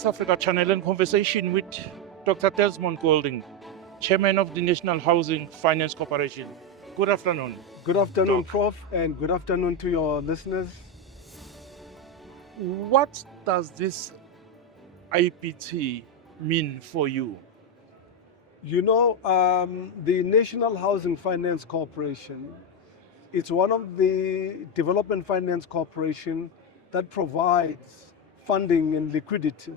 BRICS Africa Channel in conversation with Dr. Desmond Golding, Chairman of the National Housing Finance Corporation. Good afternoon. Good afternoon, Doc. Prof, and good afternoon to your listeners. What does this IPT mean for you? You know, the National Housing Finance Corporation, it's one of the development finance corporation that provides funding and liquidity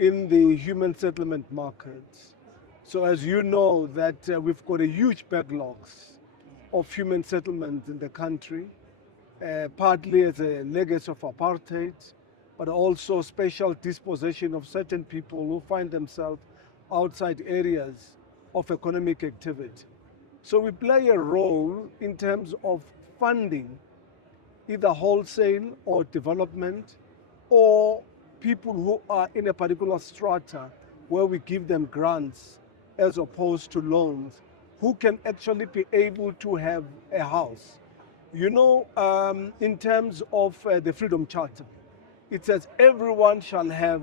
in the human settlement markets. So as you know that we've got a huge backlogs of human settlements in the country, partly as a legacy of apartheid, but also special dispossession of certain people who find themselves outside areas of economic activity. So we play a role in terms of funding either wholesale or development, or people who are in a particular strata where we give them grants as opposed to loans, who can actually be able to have a house. You know, in terms of the Freedom Charter, it says everyone shall have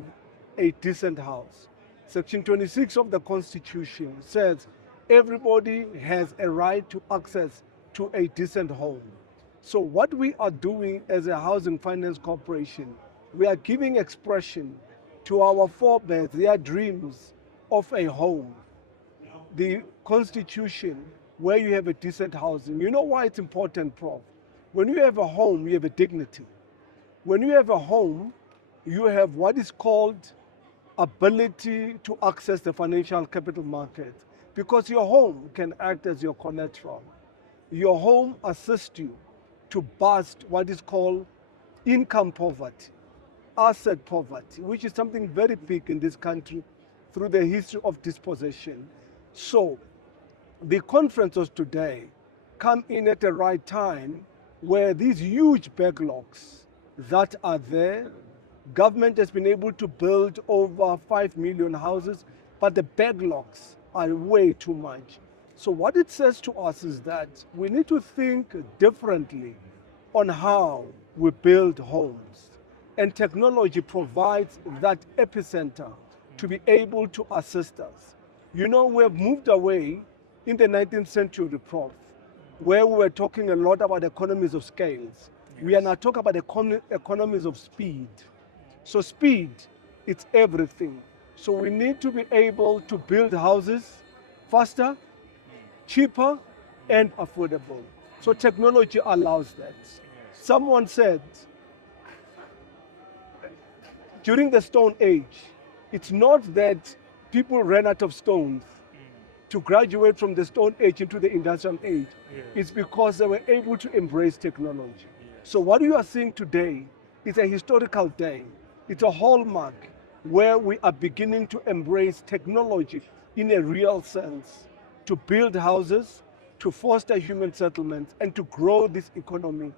a decent house. Section 26 of the Constitution says everybody has a right to access to a decent home. So what we are doing as a housing finance corporation, we are giving expression to our forebears, their dreams of a home. The Constitution, where you have a decent housing. You know why it's important, Prof? When you have a home, you have a dignity. When you have a home, you have what is called ability to access the financial capital market, because your home can act as your collateral. Your home assists you to bust what is called income poverty, asset poverty, which is something very big in this country through the history of dispossession. So the conferences today come in at the right time, where these huge backlogs that are there, government has been able to build over 5 million houses, but the backlogs are way too much. So what it says to us is that we need to think differently on how we build homes. And technology provides that epicenter to be able to assist us. You know, we have moved away in the 19th century, Prof, where we were talking a lot about economies of scales. We are now talking about economies of speed. So speed, it's everything. So we need to be able to build houses faster, cheaper, and affordable. So technology allows that. Someone said, during the Stone Age, it's not that people ran out of stones to graduate from the Stone Age into the Industrial Age. It's because they were able to embrace technology. So what you are seeing today is a historical day. It's a hallmark where we are beginning to embrace technology in a real sense, to build houses, to foster human settlements, and to grow this economy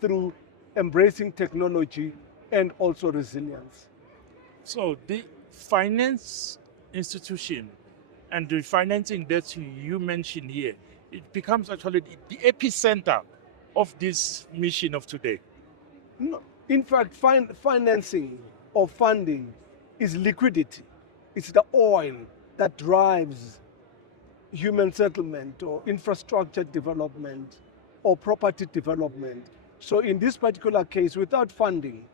through embracing technology and also resilience. So the finance institution and the financing that you mentioned here, it becomes actually the epicenter of this mission of today. No, in fact, financing or funding is liquidity. It's the oil that drives human settlement or infrastructure development or property development. So in this particular case, without funding,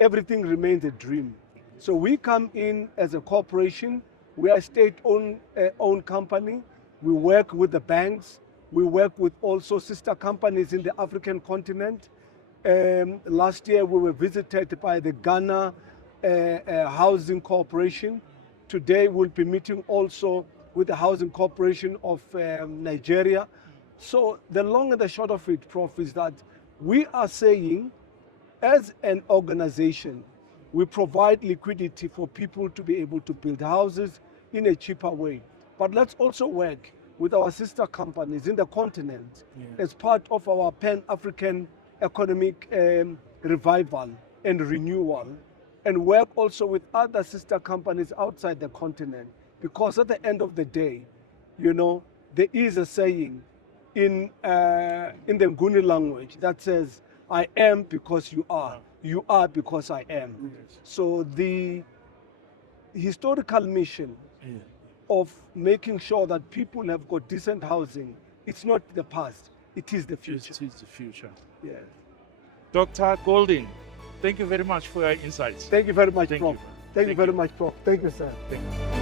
everything remains a dream. So we come in as a corporation. We are a state-owned company. We work with the banks. We work with also sister companies in the African continent. Last year we were visited by the Ghana Housing Corporation. Today we'll be meeting also with the Housing Corporation of Nigeria. So the long and the short of it, Prof, is that we are saying, as an organization, we provide liquidity for people to be able to build houses in a cheaper way. But let's also work with our sister companies in the continent as part of our Pan-African economic revival and renewal, and work also with other sister companies outside the continent. Because at the end of the day, you know, there is a saying in the Nguni language that says, I am because you are. You are because I am. Yes. So the historical mission Yeah. of making sure that people have got decent housing, it's not the past, it is the future. It is the future. Yeah. Dr. Golding, thank you very much for your insights. Thank you very much, Thank Prof. you. Thank you Thank very you. much, Prof. Thank you, sir. Thank you.